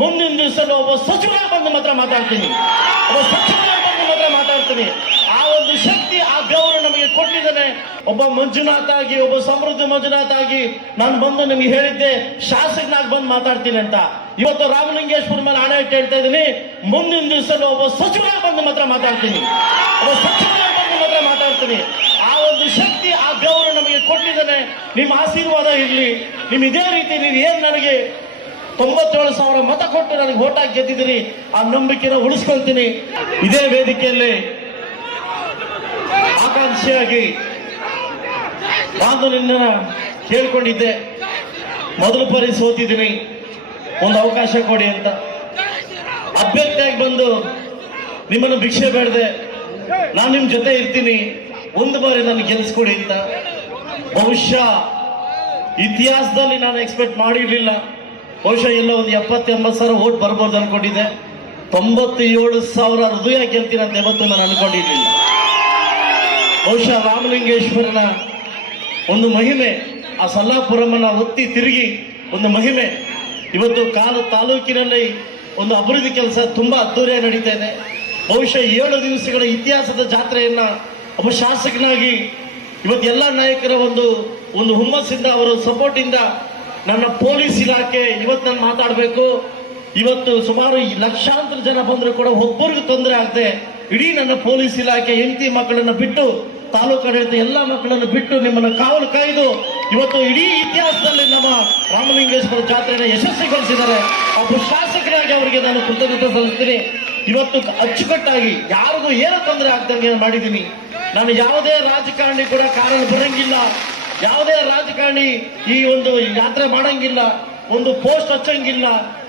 ಮುಂದಿನ ದಿವಸದಲ್ಲಿ ಒಬ್ಬ ಸಚಿವ ಬಂದು ಮಾತ್ರ ಮಾತಾಡ್ತೀನಿ. ಒಬ್ಬ ಸಚಿವ ಬಂದು ಮಾತ್ರ ಮಾತಾಡ್ತೀನಿ. ಆ ಒಂದು ಶಕ್ತಿ, ಆ ಗೌರವ ನಮಗೆ ಕೊಟ್ಟಿದ್ದಾನೆ. ಒಬ್ಬ ಮಂಜುನಾಥ್ ಆಗಿ, ಒಬ್ಬ ಸಮೃದ್ಧ ಮಂಜುನಾಥ್ ಆಗಿ ನಾನು ಬಂದು ನಿಮ್ಗೆ ಹೇಳಿದ್ದೆ, ಶಾಸಕನಾಗಿ ಬಂದು ಮಾತಾಡ್ತೀನಿ ಅಂತ. ಇವತ್ತು ರಾಮಲಿಂಗೇಶ್ವರ ಮೇಲೆ ಹಣ ಇಟ್ಟು ಹೇಳ್ತಾ ಇದ್ದೀನಿ. ಮುಂದಿನ ದಿವಸದಲ್ಲಿ ಒಬ್ಬ ಸಚಿವರಾಗಿ ಬಂದು ಮಾತ್ರ ಮಾತಾಡ್ತೀನಿ. ಒಬ್ಬ ಸಚಿವರಾಗಿ ಬಂದು ಮಾತ್ರ ಮಾತಾಡ್ತೀನಿ. ಆ ಒಂದು ಶಕ್ತಿ, ಆ ಗೌರವ ನಮಗೆ ಕೊಟ್ಟಿದ್ದಾನೆ. ನಿಮ್ಮ ಆಶೀರ್ವಾದ ಇರಲಿ. ನಿಮ್ ಇದೇ ರೀತಿ ನೀವು ಏನ್ ನನಗೆ ತೊಂಬತ್ತೇಳು ಸಾವಿರ ಮತ ಕೊಟ್ಟು ನನಗೆ ಓಟ್ ಹಾಕಿ ಗೆದ್ದಿದ್ದೀರಿ. ಆ ನಂಬಿಕೆನ ಉಳಿಸ್ಕೊಳ್ತೀನಿ. ಇದೇ ವೇದಿಕೆಯಲ್ಲಿ ಆಕಾಂಕ್ಷಿಯಾಗಿ ನಾನು ನಿನ್ನ ಕೇಳ್ಕೊಂಡಿದ್ದೆ. ಮೊದಲು ಪರಿ ಸೋತಿದ್ದೀನಿ. ಒಂದು ಅವಕಾಶ ಕೊಡಿ ಅಂತ. ಅಭ್ಯರ್ಥಿಯಾಗಿ ಬಂದು ನಿಮ್ಮನ್ನು ಭಿಕ್ಷೆ ಬೇಡದೆ. ನಾನು ನಿಮ್ಮ ಜೊತೆ ಇರ್ತೀನಿ. ಒಂದು ಬಾರಿ ನನಗೆ ಗೆಲ್ಸ್ಕೊಡಿ ಅಂತ. ಬಹುಶಃ ಇತಿಹಾಸದಲ್ಲಿ ನಾನು ಎಕ್ಸ್ಪೆಕ್ಟ್ ಮಾಡಿರ್ಲಿಲ್ಲ. ಬಹುಶಃ ಎಲ್ಲ ಒಂದು ಎಪ್ಪತ್ತೆಂಬತ್ತು ಸಾವಿರ ಓಟ್ ಬರ್ಬೋದು ಅನ್ಕೊಂಡಿದ್ದೆ. ತೊಂಬತ್ತೇಳು ಸಾವಿರ ಹೃದಯ ಗೆಲ್ತೀನಿ ಅಂತ ಇವತ್ತು ನಾನು ಅನ್ಕೊಂಡಿರ್ಲಿಲ್ಲ. ಬಹುಶಃ ರಾಮಲಿಂಗೇಶ್ವರನ ಒಂದು ಮಹಿಮೆ, ಆ ಸಲ್ಲಾಪುರಮ್ಮನ ಒತ್ತಿ ತಿರುಗಿ ಒಂದು ಮಹಿಮೆ. ಇವತ್ತು ಕಾಲು ತಾಲೂಕಿನಲ್ಲಿ ಒಂದು ಅಭಿವೃದ್ಧಿ ಕೆಲಸ ತುಂಬಾ ಅದ್ದೂರಿಯಾಗಿ ನಡೀತಾ ಇದೆ. ಬಹುಶಃ ಏಳು ದಿವಸಗಳ ಇತಿಹಾಸದ ಜಾತ್ರೆಯನ್ನ ಒಬ್ಬ ಶಾಸಕನಾಗಿ ಇವತ್ತು ಎಲ್ಲ ನಾಯಕರ ಒಂದು ಒಂದು ಹುಮ್ಮಸ್ಸಿಂದ, ಅವರ ಸಪೋರ್ಟ್ ಇಂದ ನನ್ನ ಪೊಲೀಸ್ ಇಲಾಖೆ ಇವತ್ತು ನಾನು ಮಾತಾಡಬೇಕು. ಇವತ್ತು ಸುಮಾರು ಲಕ್ಷಾಂತರ ಜನ ಬಂದರೂ ಕೂಡ ಒಬ್ಬರಿಗೂ ತೊಂದರೆ ಆಗದೆ, ಇಡೀ ನನ್ನ ಪೊಲೀಸ್ ಇಲಾಖೆ ಹೆಂಡತಿ ಮಕ್ಕಳನ್ನು ಬಿಟ್ಟು, ತಾಲೂಕು ಆಡಳಿತ ಎಲ್ಲ ಮಕ್ಕಳನ್ನು ಬಿಟ್ಟು ನಿಮ್ಮನ್ನು ಕಾವಲು ಕಾಯ್ದು ಇವತ್ತು ಇಡೀ ಇತಿಹಾಸದಲ್ಲಿ ನಮ್ಮ ರಾಮಲಿಂಗೇಶ್ವರ ಜಾತ್ರೆಯನ್ನು ಯಶಸ್ವಿಗೊಳಿಸಿದ್ದಾರೆ. ಒಬ್ಬ ಶಾಸಕರಾಗಿ ಅವರಿಗೆ ನಾನು ಕೃತಜ್ಞತೆ ಸಲ್ಲಿಸ್ತೀನಿ. ಇವತ್ತು ಅಚ್ಚುಕಟ್ಟಾಗಿ ಯಾರಿಗೂ ಏನು ತೊಂದರೆ ಆಗ್ದಂಗೆ ಮಾಡಿದ್ದೀನಿ. ನಾನು ಯಾವುದೇ ರಾಜಕಾರಣಿ ಕೂಡ ಕಾರಣ ಬರಂಗಿಲ್ಲ. ಯಾವುದೇ ರಾಜಕಾರಣಿ ಈ ಒಂದು ಯಾತ್ರೆ ಮಾಡಂಗಿಲ್ಲ, ಒಂದು ಪೋಸ್ಟ್ ಹಚ್ಚಂಗಿಲ್ಲ,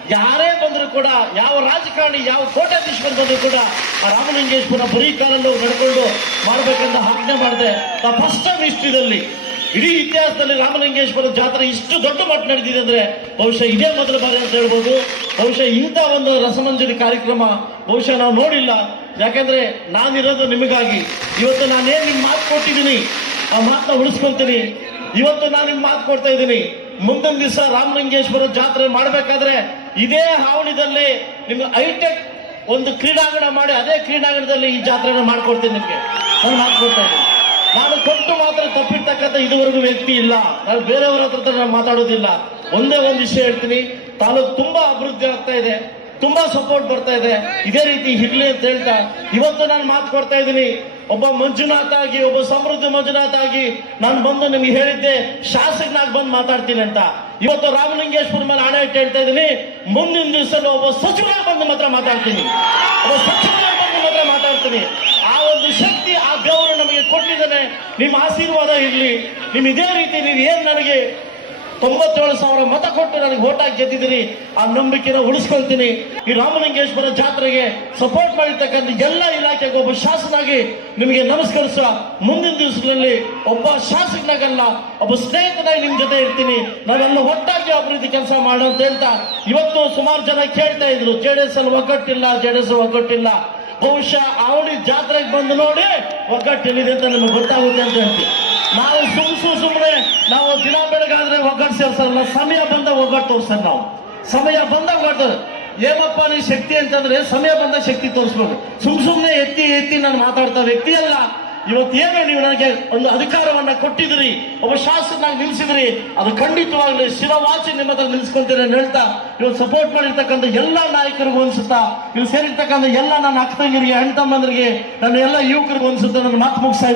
ಯಾರೇ ಬಂದರೂ ಕೂಡ, ಯಾವ ರಾಜಕಾರಣಿ, ಯಾವ ಕೋಟ್ಯಾಧೀಶರು ಬಂದರೂ ಕೂಡ ಆ ರಾಮಲಿಂಗೇಶ್ವರ ಬರೀ ಕಾಲಲ್ಲೂ ನಡ್ಕೊಂಡು ಮಾಡಬೇಕಂತ ಆಜ್ಞೆ ಮಾಡಿದೆ. ಫಸ್ಟ್ ಟೈಮ್ ಹಿಸ್ಟ್ರಿದಲ್ಲಿ. ಇಡೀ ಇತಿಹಾಸದಲ್ಲಿ ರಾಮಲಿಂಗೇಶ್ವರ ಜಾತ್ರೆ ಇಷ್ಟು ದೊಡ್ಡ ಮಟ್ಟ ನಡೆದಿದೆ ಅಂದ್ರೆ ಬಹುಶಃ ಇದೇ ಮೊದಲ ಬಾರಿ ಅಂತ ಹೇಳ್ಬೋದು. ಬಹುಶಃ ಇಂಥ ಒಂದು ರಸಮಂಜರಿ ಕಾರ್ಯಕ್ರಮ ಬಹುಶಃ ನಾವು ನೋಡಿಲ್ಲ. ಯಾಕಂದ್ರೆ ನಾನಿರೋದು ನಿಮಗಾಗಿ. ಇವತ್ತು ನಾನೇನು ನಿಮ್ಮ ಮಾತು ಕೊಟ್ಟಿದ್ದೀನಿ? ಆ ಮಾತನ್ನ ಉಳಿಸ್ಕೊಳ್ತೀನಿ. ಇವತ್ತು ನಾನು ನಿಮ್ ಮಾತು ಕೊಡ್ತಾ ಇದ್ದೀನಿ. ಮುಂದಿನ ದಿವಸ ರಾಮಲಿಂಗೇಶ್ವರ ಜಾತ್ರೆ ಮಾಡಬೇಕಾದ್ರೆ ಇದೇ ಹಾವಳಿದಲ್ಲಿ ನಿಮ್ಗೆ ಹೈಟೆಕ್ ಒಂದು ಕ್ರೀಡಾಂಗಣ ಮಾಡಿ ಅದೇ ಕ್ರೀಡಾಂಗಣದಲ್ಲಿ ಈ ಜಾತ್ರೆನ ಮಾಡ್ಕೊಡ್ತೀನಿ ನಿಮ್ಗೆ. ನಾನು ಮಾತು ಕೊಡ್ತಾ ಇದ್ದೀನಿ. ನಾನು ಕೊಟ್ಟು ಮಾತ್ರ ತಪ್ಪಿರ್ತಕ್ಕಂಥ ಇದುವರೆಗೂ ವ್ಯಕ್ತಿ ಇಲ್ಲ. ನಾನು ಬೇರೆಯವರ ಹತ್ರ ಹತ್ರ ನಾನು ಮಾತಾಡೋದಿಲ್ಲ. ಒಂದೇ ಒಂದು ವಿಷಯ ಹೇಳ್ತೀನಿ. ತಾಲೂಕು ತುಂಬಾ ಅಭಿವೃದ್ಧಿ ಆಗ್ತಾ ಇದೆ. ತುಂಬಾ ಸಪೋರ್ಟ್ ಬರ್ತಾ ಇದೆ. ಇದೇ ರೀತಿ ಇರ್ಲಿ ಅಂತ ಹೇಳ್ತಾ, ಇವತ್ತು ನಾನು ಮಾತು ಕೊಡ್ತಾ ಇದ್ದೀನಿ. ಒಬ್ಬ ಮಂಜುನಾಥ್ ಆಗಿ, ಒಬ್ಬ ಸಮೃದ್ಧ ಮಂಜುನಾಥ್ ಆಗಿ ನಾನು ಬಂದು ನಿಮ್ಗೆ ಹೇಳಿದ್ದೆ, ಶಾಸಕನಾಗಿ ಬಂದು ಮಾತಾಡ್ತೀನಿ ಅಂತ. ಇವತ್ತು ರಾಮಲಿಂಗೇಶ್ವರ ಮೇಲೆ ಹಣ ಇಟ್ಟು ಹೇಳ್ತಾ ಇದ್ದೀನಿ, ಮುಂದಿನ ದಿವಸ ಒಬ್ಬ ಸಚಿವರಾಗಿ ಬಂದು ಮಾತ್ರ ಮಾತಾಡ್ತೀನಿ. ಒಬ್ಬ ಸಚಿವರಾಗಿ ಬಂದು ಮಾತ್ರ ಮಾತಾಡ್ತೀನಿ. ಆ ಒಂದು ಶಕ್ತಿ, ಆ ಗೌರವ ನಮಗೆ ಕೊಟ್ಟಿದ್ದಾನೆ. ನಿಮ್ಮ ಆಶೀರ್ವಾದ ಇರಲಿ. ನಿಮ್ ಇದೇ ರೀತಿ ನೀವು ಏನ್ ನನಗೆ ತೊಂಬತ್ತೇಳು ಸಾವಿರ ಮತ ಕೊಟ್ಟು ನನಗೆ ಓಟ್ ಹಾಕಿ ಗೆದ್ದಿದ್ದೀರಿ. ಆ ನಂಬಿಕೆನ ಉಳಿಸ್ಕೊಳ್ತೀನಿ. ಈ ರಾಮಲಿಂಗೇಶ್ವರ ಜಾತ್ರೆಗೆ ಸಪೋರ್ಟ್ ಮಾಡಿರ್ತಕ್ಕಂಥ ಎಲ್ಲ ಇಲಾಖೆಗೆ ಒಬ್ಬ ಶಾಸನಾಗಿ ನಿಮಗೆ ನಮಸ್ಕರಿಸುವ ಮುಂದಿನ ದಿವಸಗಳಲ್ಲಿ ಒಬ್ಬ ಶಾಸಕನಾಗಲ್ಲ, ಒಬ್ಬ ಸ್ನೇಹಿತನಾಗಿ ನಿಮ್ ಜೊತೆ ಇರ್ತೀನಿ. ನಾವೆಲ್ಲ ಒಟ್ಟಾಗಿ ಅಭಿವೃದ್ಧಿ ಕೆಲಸ ಮಾಡೋ ಅಂತ ಹೇಳ್ತಾ ಇವತ್ತು ಸುಮಾರು ಜನ ಕೇಳ್ತಾ ಇದ್ರು. ಜೆ ಡಿ ಎಸ್ ಅಲ್ಲಿ ಒಗ್ಗಟ್ಟಿಲ್ಲ ಜೆ ಡಿ ಎಸ್ ಒಗ್ಗಟ್ಟಿಲ್ಲ. ಬಹುಶಃ ಅವಳಿ ಜಾತ್ರೆಗೆ ಬಂದು ನೋಡಿ ಒಗ್ಗಟ್ಟಿಲ್ಲಿದೆ ಅಂತ ನಿಮಗೆ ಗೊತ್ತಾಗುತ್ತೆ ಅಂತ ಹೇಳ್ತೀವಿ ನಾವು ಸುಮ್ ಸುಮ್ ಸುಮ್ಮನೆ ನಾವು ದಿನ ಬೆಳಗಾದ್ರೆ ಒಗ್ಗಟ್ಟು ಸೇರ್ಸಲ್ಲ ಸಮಯ ಬಂದಾಗ ಒಗ್ಗಟ್ಟು ತೋರ್ಸಲ್ಲ ನಾವು. ಸಮಯ ಬಂದಾಗ ಒಗ್ಗಟ್ಟು. ಏನಪ್ಪ ನೀ ಶಕ್ತಿ ಅಂತಂದ್ರೆ ಸಮಯ ಬಂದ ಶಕ್ತಿ ತೋರಿಸ್ಬೇಕು ಸುಮ್ ಸುಮ್ನೆ ಎತ್ತಿ ಎತ್ತಿ ನಾನು ಮಾತಾಡ್ತಾ ವ್ಯಕ್ತಿ ಅಲ್ಲ. ಇವತ್ತು ಇವತ್ತೇನು ನೀವು ನನಗೆ ಒಂದು ಅಧಿಕಾರವನ್ನ ಕೊಟ್ಟಿದ್ರಿ, ಒಬ್ಬ ಶಾಸಕನಾಗಿ ನಿಲ್ಸಿದ್ರಿ, ಅದು ಖಂಡಿತವಾಗ್ಲಿ ಶಿರವಾಚಿ ನಿಮ್ಮ ಹತ್ರ ನಿಲ್ಸ್ಕೊಂತೀನಿ ಅಂತ ಹೇಳ್ತಾ ಇವತ್ತು ಸಪೋರ್ಟ್ ಮಾಡಿರ್ತಕ್ಕಂಥ ಎಲ್ಲ ನಾಯಕರಿಗೂ ಅನ್ಸುತ್ತಾ, ಇವ್ರು ಸೇರಿರ್ತಕ್ಕಂಥ ಎಲ್ಲ ನನ್ನ ಅಕ್ಕ ತಂಗಿರಿಗೆ ಅಣ್ಣ ತಮ್ಮಂದ್ರಿಗೆ ನನ್ನ ಎಲ್ಲ ಯುವಕರಿಗೂ ಅನ್ಸುತ್ತಾ, ನನ್ನ ಮಾತು ಮುಗಿಸ್ತಾ